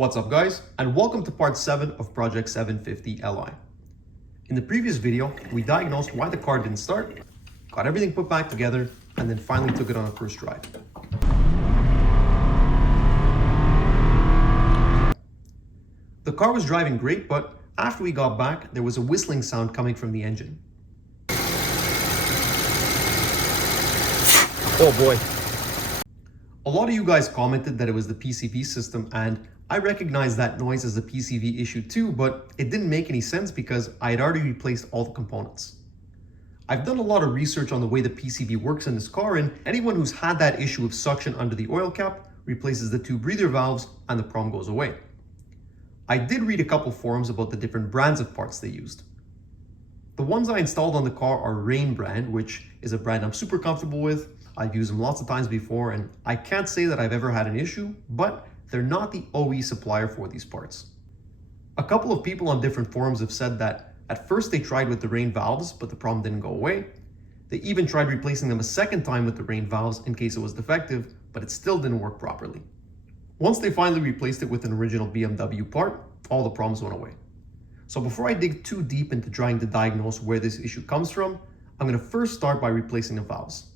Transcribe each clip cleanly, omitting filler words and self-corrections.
What's up guys, and welcome to part 7 of Project 750 Li. In the previous video, we diagnosed why the car didn't start, got everything put back together, and then finally took it on a first drive. The car was driving great, but after we got back, there was a whistling sound coming from the engine. Oh boy. A lot of you guys commented that it was the PCV system, and I recognized that noise as a PCV issue too, but it didn't make any sense because I had already replaced all the components. I've done a lot of research on the way the PCV works in this car, and anyone who's had that issue of suction under the oil cap replaces the two breather valves and the problem goes away. I did read a couple forums about the different brands of parts they used. The ones I installed on the car are Rain brand, which is a brand I'm super comfortable with. I've used them lots of times before, and I can't say that I've ever had an issue, but they're not the OE supplier for these parts. A couple of people on different forums have said that at first they tried with the Rain valves, but the problem didn't go away. They even tried replacing them a second time with the Rain valves in case it was defective, but it still didn't work properly. Once they finally replaced it with an original BMW part, all the problems went away. So before I dig too deep into trying to diagnose where this issue comes from, I'm going to first start by replacing the valves.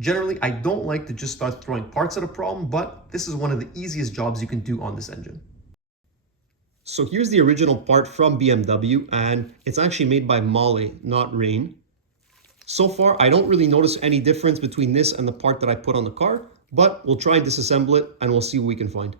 Generally, I don't like to just start throwing parts at a problem, but this is one of the easiest jobs you can do on this engine. So here's the original part from BMW, and it's actually made by Mahle, not Rain. So far, I don't really notice any difference between this and the part that I put on the car, but we'll try and disassemble it and we'll see what we can find.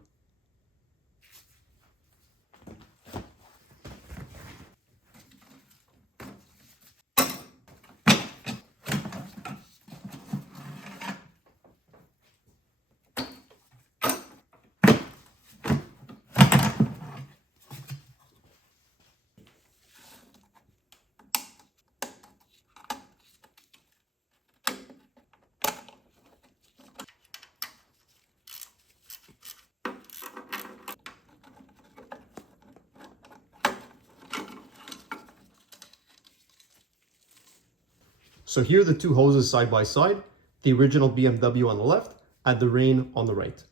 So here are the two hoses side by side, the original BMW on the left and the Rain on the right.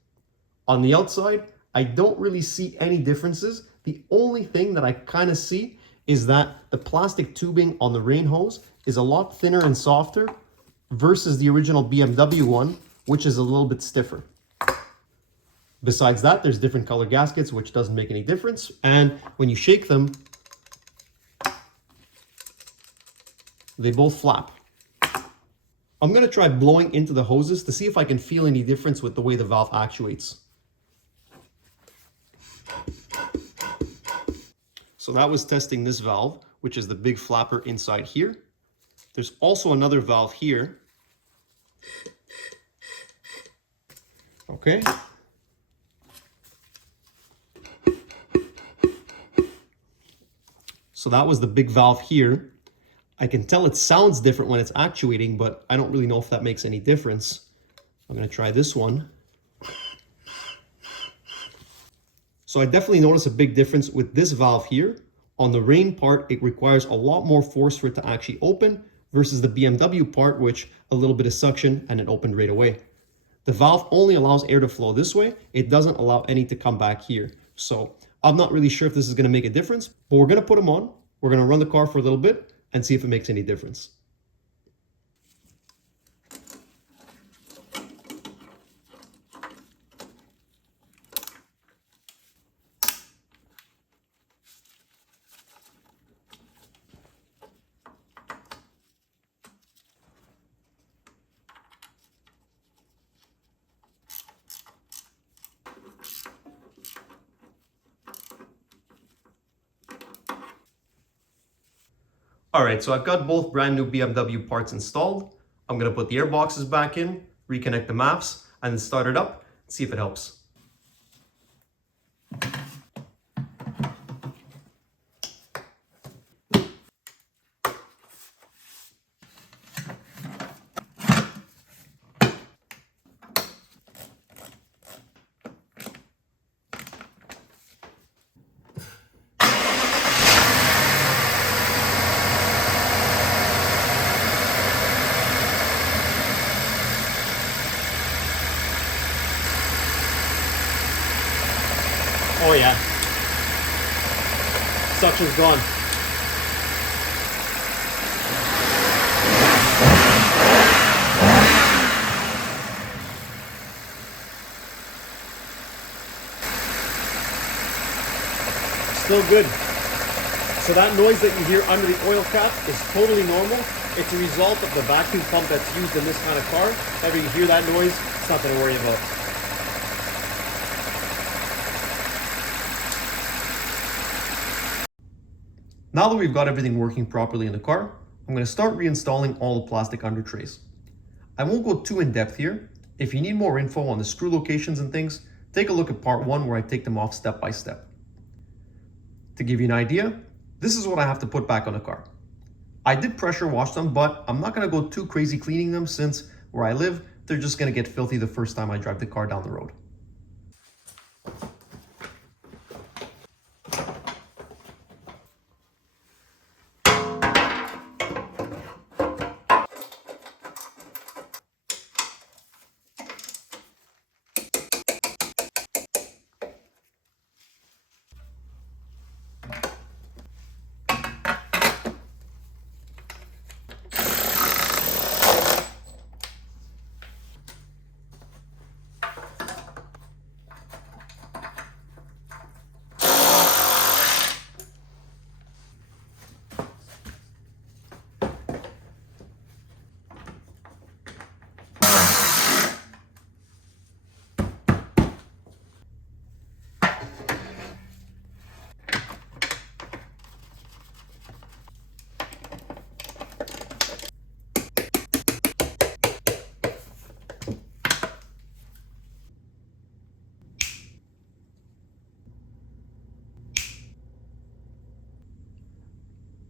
On the outside, I don't really see any differences. The only thing that I kind of see is that the plastic tubing on the Rain hose is a lot thinner and softer versus the original BMW one, which is a little bit stiffer. Besides that, there's different color gaskets, which doesn't make any difference. And when you shake them, they both flap. I'm going to try blowing into the hoses to see if I can feel any difference with the way the valve actuates. So that was testing this valve, which is the big flapper inside here. There's also another valve here. Okay. So that was the big valve here. I can tell it sounds different when it's actuating, but I don't really know if that makes any difference. I'm going to try this one. So I definitely notice a big difference with this valve here. On the Rain part, it requires a lot more force for it to actually open versus the BMW part, which a little bit of suction and it opened right away. The valve only allows air to flow this way. It doesn't allow any to come back here. So I'm not really sure if this is going to make a difference, but we're going to put them on. We're going to run the car for a little bit and see if it makes any difference. All right, so I've got both brand new BMW parts installed. I'm gonna put the air boxes back in, reconnect the maps, and then start it up, and see if it helps. Oh yeah. Suction's gone. Still good. So that noise that you hear under the oil cap is totally normal. It's a result of the vacuum pump that's used in this kind of car. If ever you hear that noise, it's nothing to worry about. Now that we've got everything working properly in the car, I'm going to start reinstalling all the plastic under trays. I won't go too in depth here. If you need more info on the screw locations and things, take a look at part 1 where I take them off step by step. To give you an idea, this is what I have to put back on the car. I did pressure wash them, but I'm not going to go too crazy cleaning them since where I live, they're just going to get filthy the first time I drive the car down the road.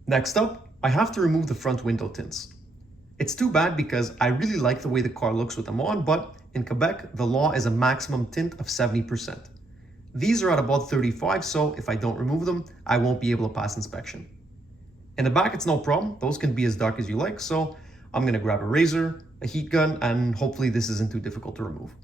Next up, I have to remove the front window tints. It's too bad because I really like the way the car looks with them on, but in Quebec, the law is a maximum tint of 70%. These are at about 35, so if I don't remove them, I won't be able to pass inspection. In the back, it's no problem. Those can be as dark as you like, so I'm gonna grab a razor, a heat gun, and hopefully this isn't too difficult to remove.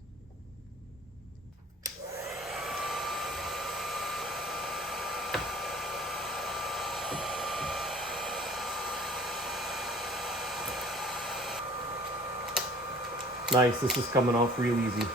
Nice, this is coming off real easy.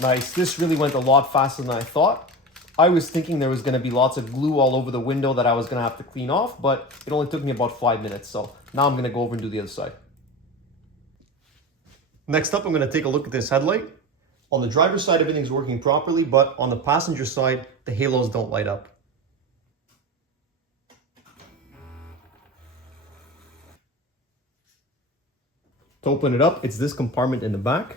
Nice, this really went a lot faster than I thought. I was thinking there was going to be lots of glue all over the window that I was going to have to clean off, but it only took me about 5 minutes. So now I'm going to go over and do the other side. Next up, I'm going to take a look at this headlight. On the driver's side, everything's working properly, but on the passenger side, the halos don't light up. To open it up, it's this compartment in the back.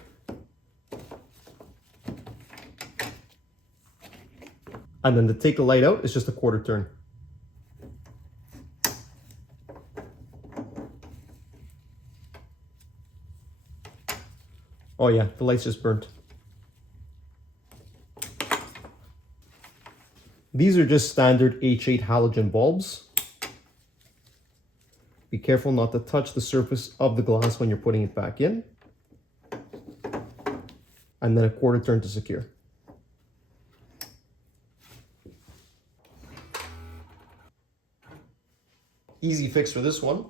And then to take the light out, it's just a quarter turn. Oh yeah, the light's just burnt. These are just standard H8 halogen bulbs. Be careful not to touch the surface of the glass when you're putting it back in. And then a quarter turn to secure. Easy fix for this one.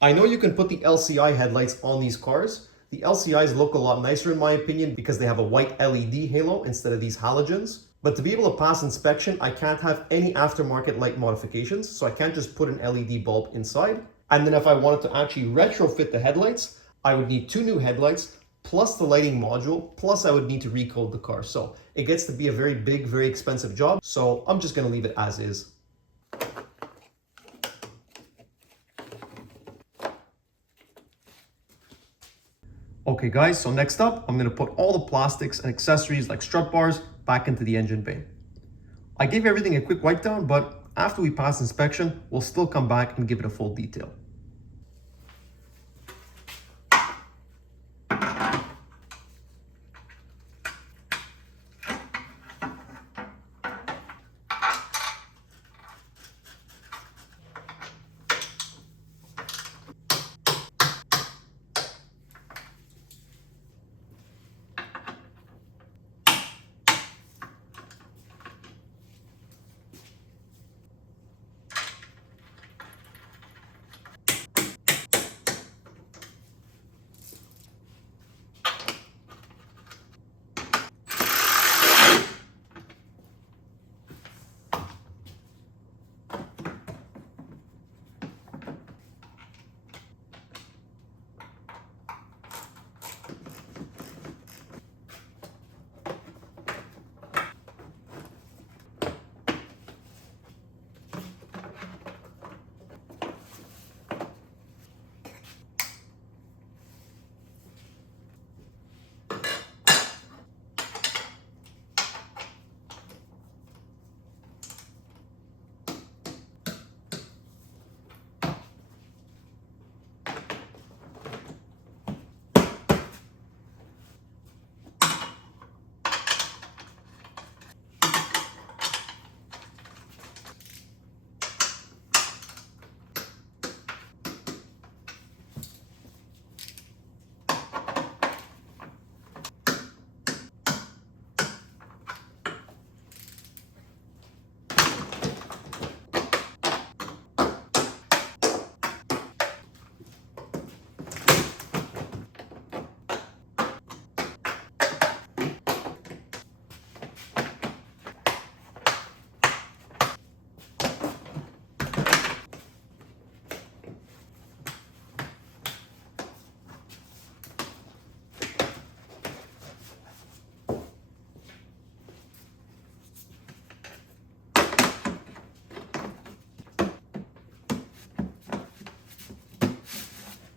I know you can put the LCI headlights on these cars. The LCIs look a lot nicer in my opinion because they have a white LED halo instead of these halogens. But to be able to pass inspection, I can't have any aftermarket light modifications, so I can't just put an LED bulb inside. And then if I wanted to actually retrofit the headlights, I would need 2 new headlights, plus the lighting module, plus I would need to recode the car. So it gets to be a very big, very expensive job, so I'm just gonna leave it as is. Okay guys, so next up, I'm gonna put all the plastics and accessories like strut bars back into the engine bay. I gave everything a quick wipe down, but after we pass inspection, we'll still come back and give it a full detail.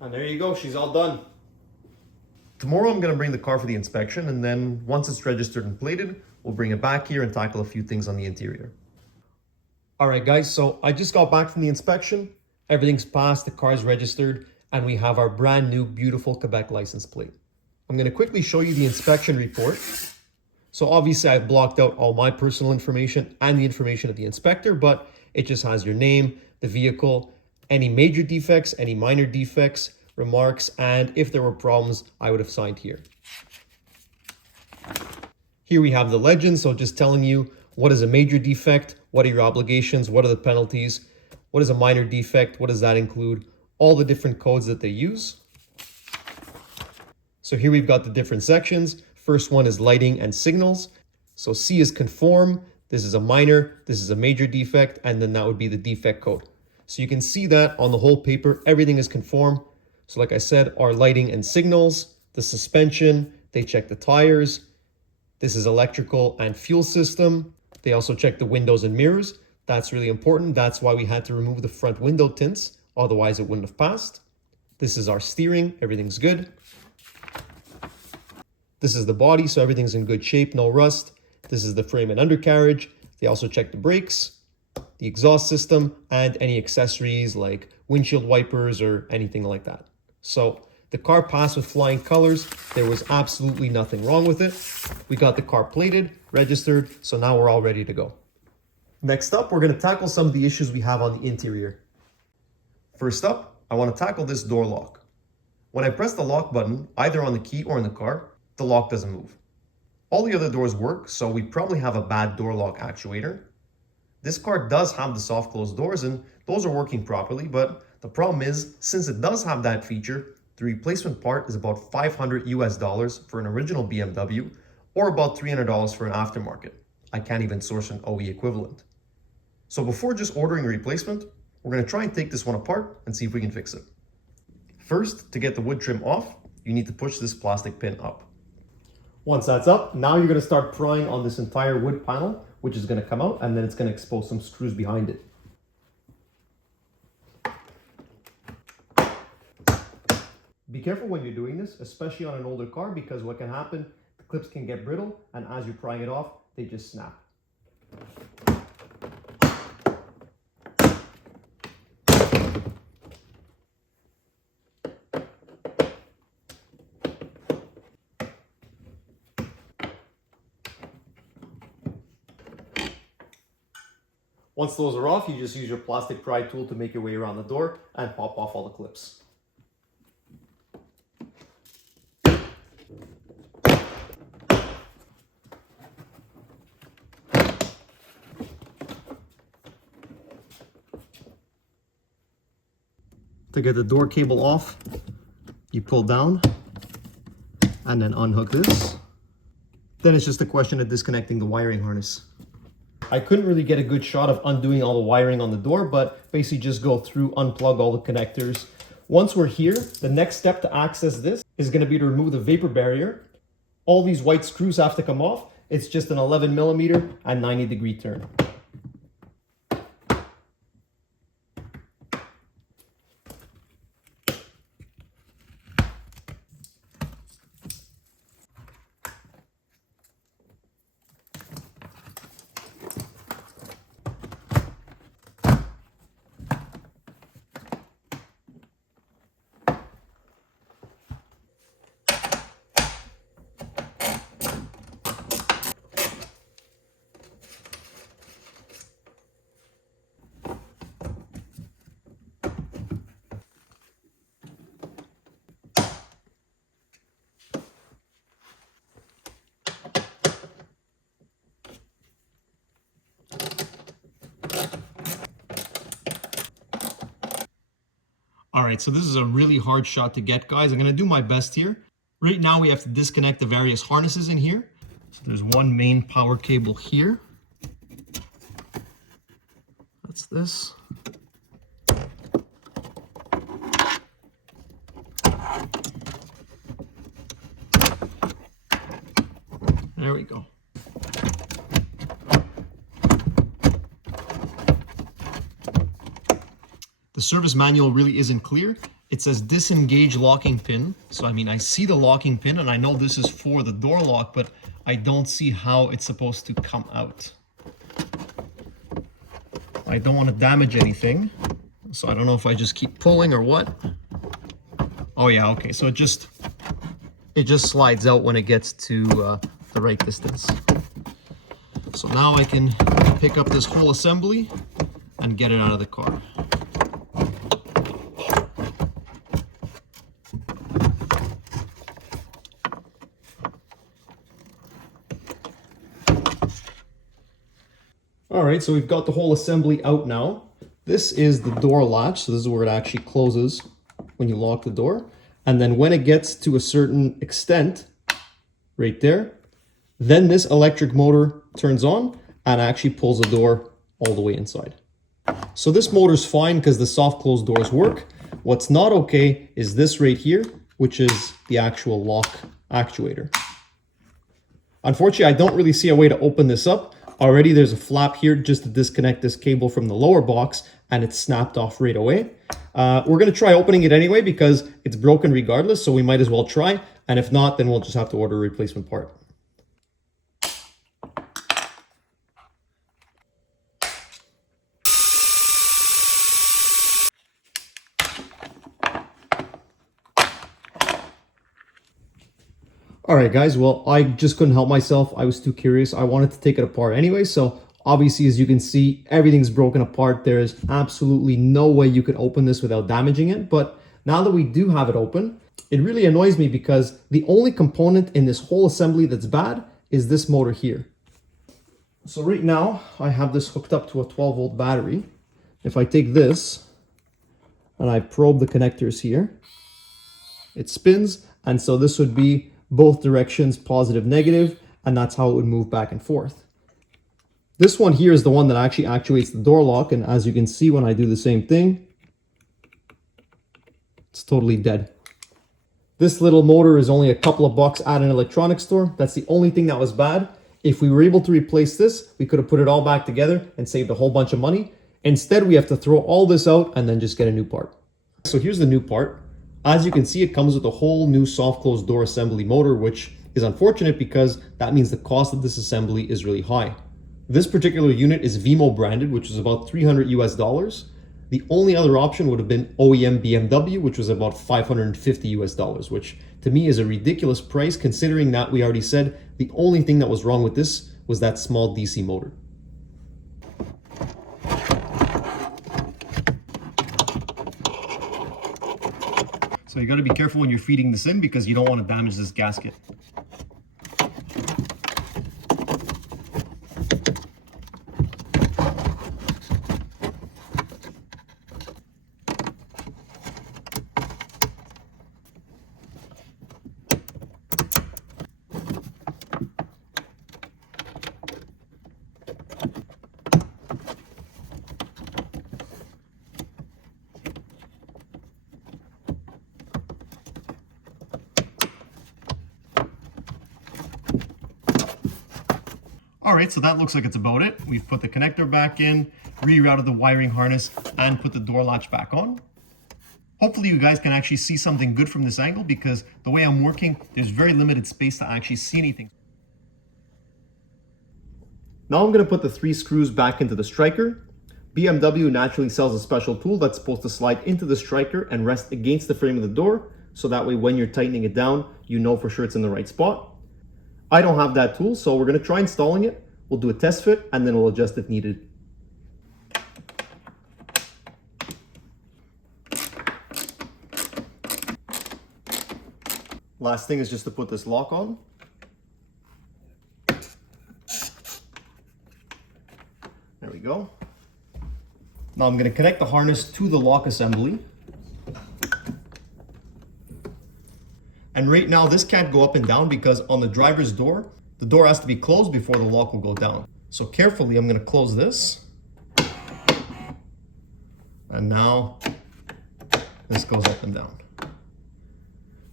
And there you go, she's all done. Tomorrow I'm gonna bring the car for the inspection, and then once it's registered and plated, we'll bring it back here and tackle a few things on the interior. All right, guys, so I just got back from the inspection. Everything's passed, the car's registered, and we have our brand new, beautiful Quebec license plate. I'm gonna quickly show you the inspection report. So obviously I've blocked out all my personal information and the information of the inspector, but it just has your name, the vehicle, any major defects, any minor defects, remarks, and if there were problems, I would have signed here. Here we have the legend, so just telling you what is a major defect, what are your obligations, what are the penalties, what is a minor defect, what does that include, all the different codes that they use. So here we've got the different sections. First one is lighting and signals. So C is conform, this is a minor, this is a major defect, and then that would be the defect code. So you can see that on the whole paper, everything is conform. So like I said, our lighting and signals, the suspension, they check the tires. This is electrical and fuel system. They also check the windows and mirrors. That's really important. That's why we had to remove the front window tints. Otherwise it wouldn't have passed. This is our steering, everything's good. This is the body, so everything's in good shape, no rust. This is the frame and undercarriage. They also check the brakes, the exhaust system, and any accessories like windshield wipers or anything like that. So the car passed with flying colors. There was absolutely nothing wrong with it. We got the car plated, registered, so now we're all ready to go. Next up, we're gonna tackle some of the issues we have on the interior. First up, I wanna tackle this door lock. When I press the lock button, either on the key or in the car, the lock doesn't move. All the other doors work, so we probably have a bad door lock actuator. This car does have the soft close doors and those are working properly, but the problem is, since it does have that feature, the replacement part is about $500 for an original BMW or about $300 for an aftermarket. I can't even source an OE equivalent. So before just ordering a replacement, we're gonna try and take this one apart and see if we can fix it. First, to get the wood trim off, you need to push this plastic pin up. Once that's up, now you're going to start prying on this entire wood panel, which is going to come out, and then it's going to expose some screws behind it. Be careful when you're doing this, especially on an older car, because what can happen, the clips can get brittle, and as you're prying it off, they just snap. Once those are off, you just use your plastic pry tool to make your way around the door and pop off all the clips. To get the door cable off, you pull down and then unhook this. Then it's just a question of disconnecting the wiring harness. I couldn't really get a good shot of undoing all the wiring on the door, but basically just go through, unplug all the connectors. Once we're here, the next step to access this is going to be to remove the vapor barrier. All these white screws have to come off. It's just an 11mm and 90-degree turn. All right, so this is a really hard shot to get, guys. I'm gonna do my best here. Right now we have to disconnect the various harnesses in here. So there's one main power cable here. That's this. There we go. The service manual really isn't clear. it says disengage locking pin. So I mean, I see the locking pin and I know this is for the door lock, but I don't see how it's supposed to come out. I don't want to damage anything, so I don't know if I just keep pulling or what. Oh yeah, okay, so it just slides out when it gets to the right distance. So now I can pick up this whole assembly and get it out of the car. All right, so we've got the whole assembly out now. This is the door latch, so this is where it actually closes when you lock the door. And then when it gets to a certain extent, right there, then this electric motor turns on and actually pulls the door all the way inside. So this motor's fine because the soft close doors work. What's not okay is this right here, which is the actual lock actuator. Unfortunately, I don't really see a way to open this up. Already there's a flap here just to disconnect this cable from the lower box, and it's snapped off right away. We're going to try opening it anyway because it's broken regardless, so we might as well try. And if not, then we'll just have to order a replacement part. All right, guys, well, I just couldn't help myself. I was too curious. I wanted to take it apart anyway. So obviously, as you can see, everything's broken apart. There is absolutely no way you could open this without damaging it. But now that we do have it open, it really annoys me because the only component in this whole assembly that's bad is this motor here. So right now, I have this hooked up to a 12-volt battery. If I take this and I probe the connectors here, it spins. And so this would be both directions, positive, negative, and that's how it would move back and forth. This one here is the one that actually actuates the door lock, and as you can see when I do the same thing, it's totally dead. This little motor is only a couple of bucks at an electronics store. That's the only thing that was bad. If we were able to replace this, we could have put it all back together and saved a whole bunch of money. Instead, we have to throw all this out and then just get a new part. So here's the new part. As you can see, it comes with a whole new soft closed door assembly motor, which is unfortunate because that means the cost of this assembly is really high. This particular unit is Vimo branded, which is about $300 US. The only other option would have been OEM BMW, which was about $550 US, which to me is a ridiculous price considering that we already said the only thing that was wrong with this was that small DC motor. So you got to be careful when you're feeding this in because you don't want to damage this gasket. All right, so that looks like it's about it. We've put the connector back in, rerouted the wiring harness, and put the door latch back on. Hopefully you guys can actually see something good from this angle because the way I'm working, there's very limited space to actually see anything. Now I'm gonna put the 3 screws back into the striker. BMW naturally sells a special tool that's supposed to slide into the striker and rest against the frame of the door, so that way when you're tightening it down, you know for sure it's in the right spot. I don't have that tool, so we're going to try installing it. We'll do a test fit, and then we'll adjust if needed. Last thing is just to put this lock on. There we go. Now I'm going to connect the harness to the lock assembly. And right now this can't go up and down because on the driver's door, the door has to be closed before the lock will go down. So carefully, I'm going to close this. And now this goes up and down.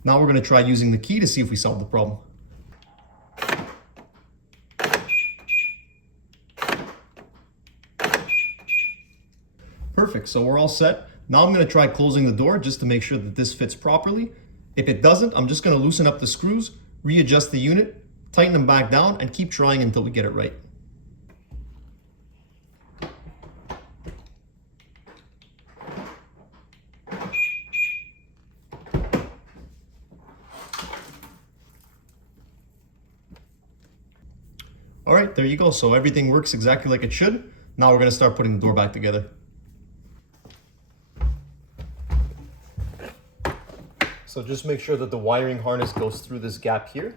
Now we're going to try using the key to see if we solve the problem. Perfect, so we're all set. Now I'm going to try closing the door just to make sure that this fits properly. If it doesn't, I'm just going to loosen up the screws, readjust the unit, tighten them back down, and keep trying until we get it right. All right, there you go. So everything works exactly like it should. Now we're going to start putting the door back together. So just make sure that the wiring harness goes through this gap here.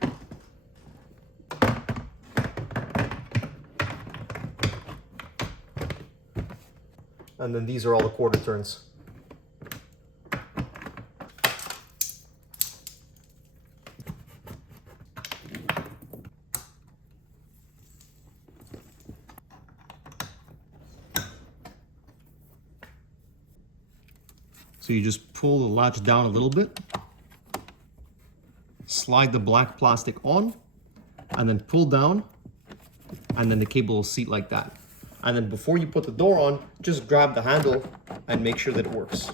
And then these are all the quarter turns. So you just pull the latch down a little bit, slide the black plastic on, and then pull down, and then the cable will seat like that. And then before you put the door on, just grab the handle and make sure that it works.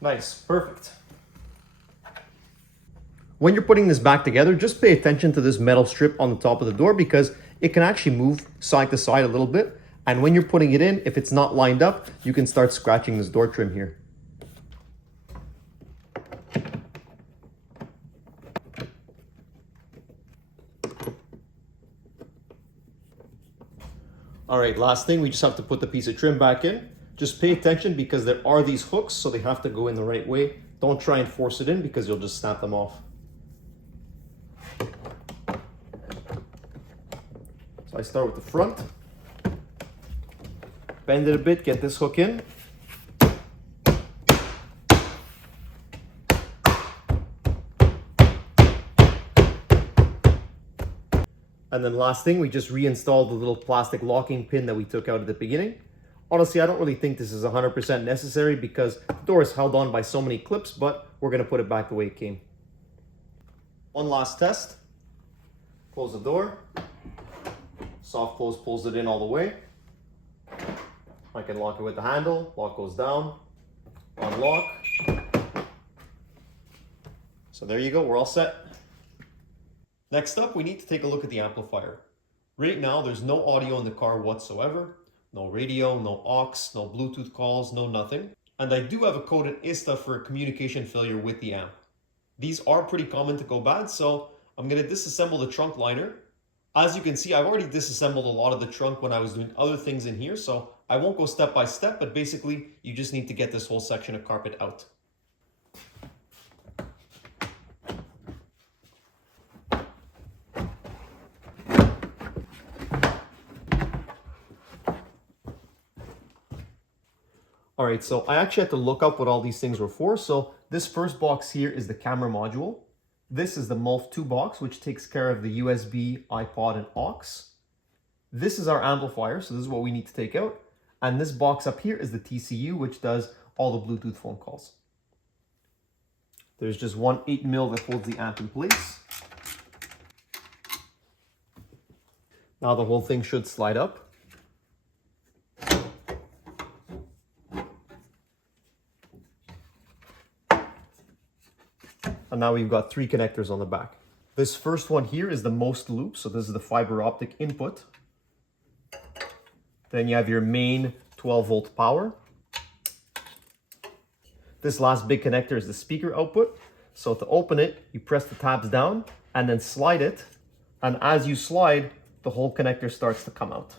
Nice, perfect. When you're putting this back together, just pay attention to this metal strip on the top of the door because it can actually move side to side a little bit. And when you're putting it in, if it's not lined up, you can start scratching this door trim here. All right, last thing, we just have to put the piece of trim back in. Just pay attention because there are these hooks, so they have to go in the right way. Don't try and force it in because you'll just snap them off. So I start with the front, bend it a bit, get this hook in. And then last thing, we just reinstalled the little plastic locking pin that we took out at the beginning. Honestly, I don't really think this is 100% necessary because the door is held on by so many clips, but we're going to put it back the way it came. One last test. Close the door. Soft close pulls it in all the way. I can lock it with the handle. Lock goes down. Unlock. So there you go. We're all set. Next up, we need to take a look at the amplifier. Right now, there's no audio in the car whatsoever. No radio, no aux, no Bluetooth calls, no nothing. And I do have a code in ISTA for a communication failure with the amp. These are pretty common to go bad, so I'm going to disassemble the trunk liner. As you can see, I've already disassembled a lot of the trunk when I was doing other things in here, so I won't go step by step, but basically you just need to get this whole section of carpet out. All right, so I actually had to look up what all these things were for. So this first box here is the camera module. This is the MULF2 box, which takes care of the USB, iPod, and aux. This is our amplifier, so this is what we need to take out. And this box up here is the TCU, which does all the Bluetooth phone calls. There's just one 8mm that holds the amp in place. Now the whole thing should slide up. And now we've got 3 connectors on the back. This first one here is the most loop, so this is the fiber optic input. Then you have your main 12-volt power. This last big connector is the speaker output. So to open it, you press the tabs down and then slide it. And as you slide, the whole connector starts to come out.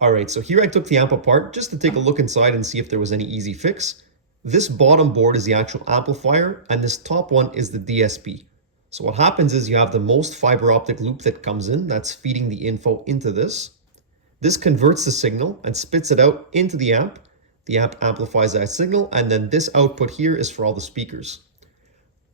All right, so here I took the amp apart just to take a look inside and see if there was any easy fix. This bottom board is the actual amplifier, and this top one is the DSP. So what happens is you have the most fiber optic loop that comes in, that's feeding the info into this. This converts the signal and spits it out into the amp. The amp amplifies that signal, and then this output here is for all the speakers.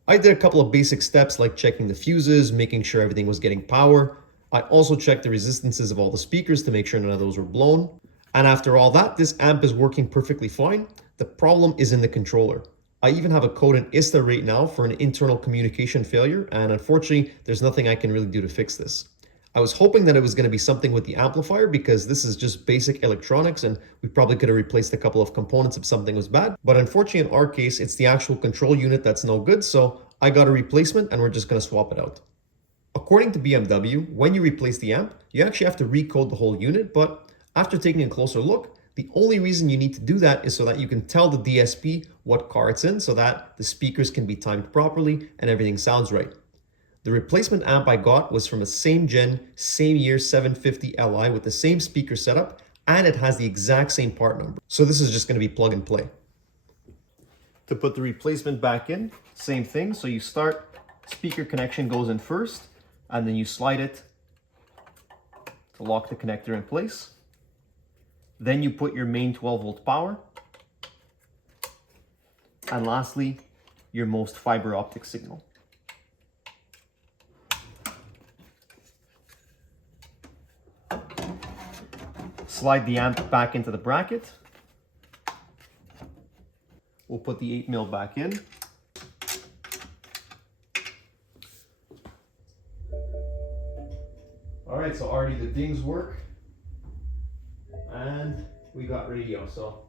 I did a couple of basic steps like checking the fuses, making sure everything was getting power. I also checked the resistances of all the speakers to make sure none of those were blown. And after all that, this amp is working perfectly fine. The problem is in the controller. I even have a code in ISTA right now for an internal communication failure, and unfortunately, there's nothing I can really do to fix this. I was hoping that it was going to be something with the amplifier because this is just basic electronics and we probably could have replaced a couple of components if something was bad. But unfortunately, in our case, it's the actual control unit that's no good, so I got a replacement and we're just going to swap it out. According to BMW, when you replace the amp, you actually have to recode the whole unit, but after taking a closer look, the only reason you need to do that is so that you can tell the DSP what car it's in so that the speakers can be timed properly and everything sounds right. The replacement amp I got was from a same gen, same year 750 Li with the same speaker setup, and it has the exact same part number. So this is just going to be plug and play. To put the replacement back in, same thing. So you start, speaker connection goes in first, and then you slide it to lock the connector in place. Then you put your main 12-volt power. And lastly, your most fiber optic signal. Slide the amp back into the bracket. We'll put the 8mm back in. All right, so already the dings work. And we got radio, so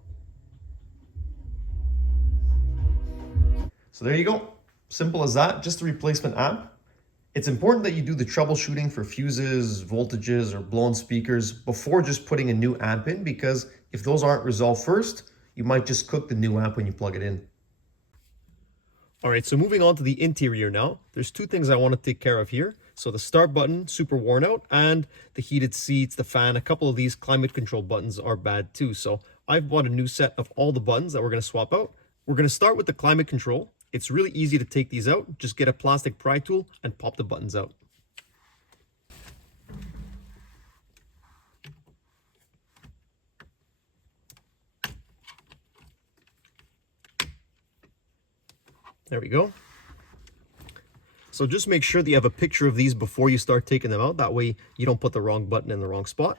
there you go. Simple as that, just a replacement amp. It's important that you do the troubleshooting for fuses, voltages, or blown speakers before just putting a new amp in, because if those aren't resolved first, you might just cook the new amp when you plug it in. All right, so moving on to the interior now. There's two things I want to take care of here. So the start button, super worn out, and the heated seats, the fan, a couple of these climate control buttons are bad too. So I've bought a new set of all the buttons that we're going to swap out. We're going to start with the climate control. It's really easy to take these out. Just get a plastic pry tool and pop the buttons out. There we go. So just make sure that you have a picture of these before you start taking them out. That way you don't put the wrong button in the wrong spot.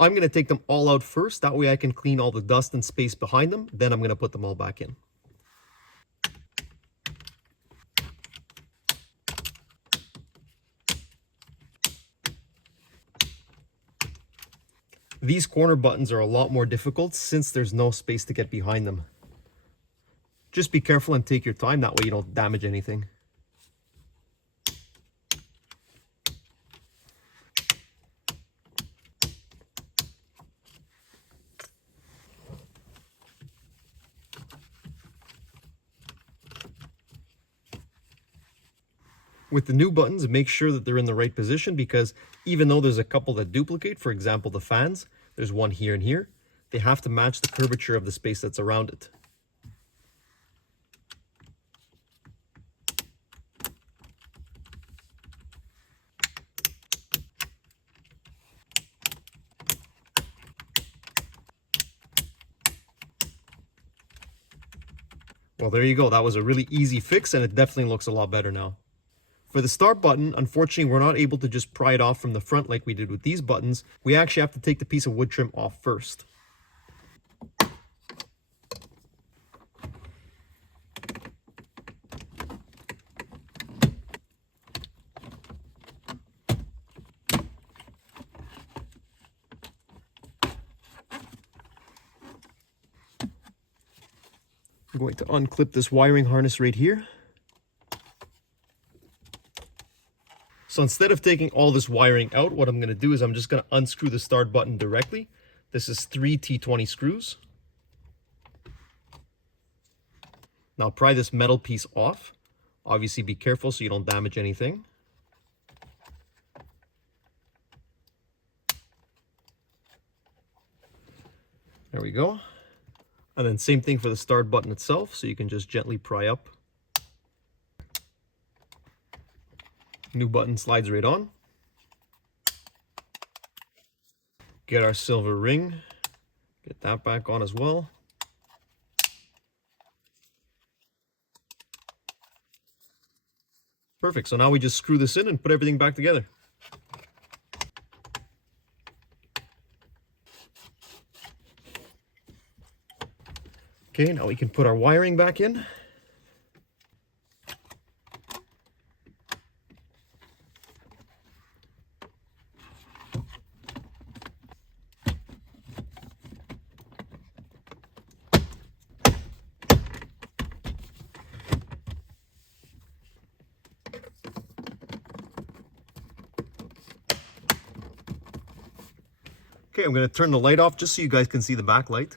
I'm going to take them all out first. That way I can clean all the dust and space behind them. Then I'm going to put them all back in. These corner buttons are a lot more difficult since there's no space to get behind them. Just be careful and take your time, that way you don't damage anything. With the new buttons, make sure that they're in the right position, because even though there's a couple that duplicate, for example, the fans, there's one here and here, they have to match the curvature of the space that's around it. Well, there you go. That was a really easy fix, and it definitely looks a lot better now. For the start button, unfortunately, we're not able to just pry it off from the front like we did with these buttons. We actually have to take the piece of wood trim off first. I'm going to unclip this wiring harness right here. So instead of taking all this wiring out, what I'm going to do is I'm just going to unscrew the start button directly. This is 3 T20 screws. Now pry this metal piece off. Obviously be careful so you don't damage anything. There we go. And then same thing for the start button itself, so you can just gently pry up. New button slides right on. Get our silver ring. Get that back on as well. Perfect. So now we just screw this in and put everything back together. Okay, now we can put our wiring back in. Okay, I'm going to turn the light off just so you guys can see the backlight.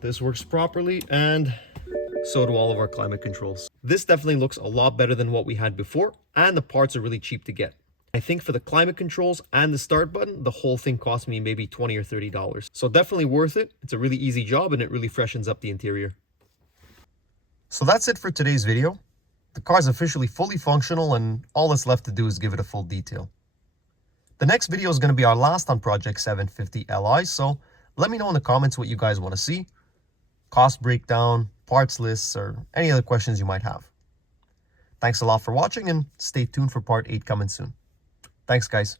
This works properly, and so do all of our climate controls. This definitely looks a lot better than what we had before, and the parts are really cheap to get. I think for the climate controls and the start button, the whole thing cost me maybe $20 or $30. So definitely worth it. It's a really easy job and it really freshens up the interior. So that's it for today's video. The car is officially fully functional and all that's left to do is give it a full detail. The next video is going to be our last on Project 750 Li, so let me know in the comments what you guys want to see. Cost breakdown, parts lists, or any other questions you might have. Thanks a lot for watching and stay tuned for part 8 coming soon. Thanks, guys.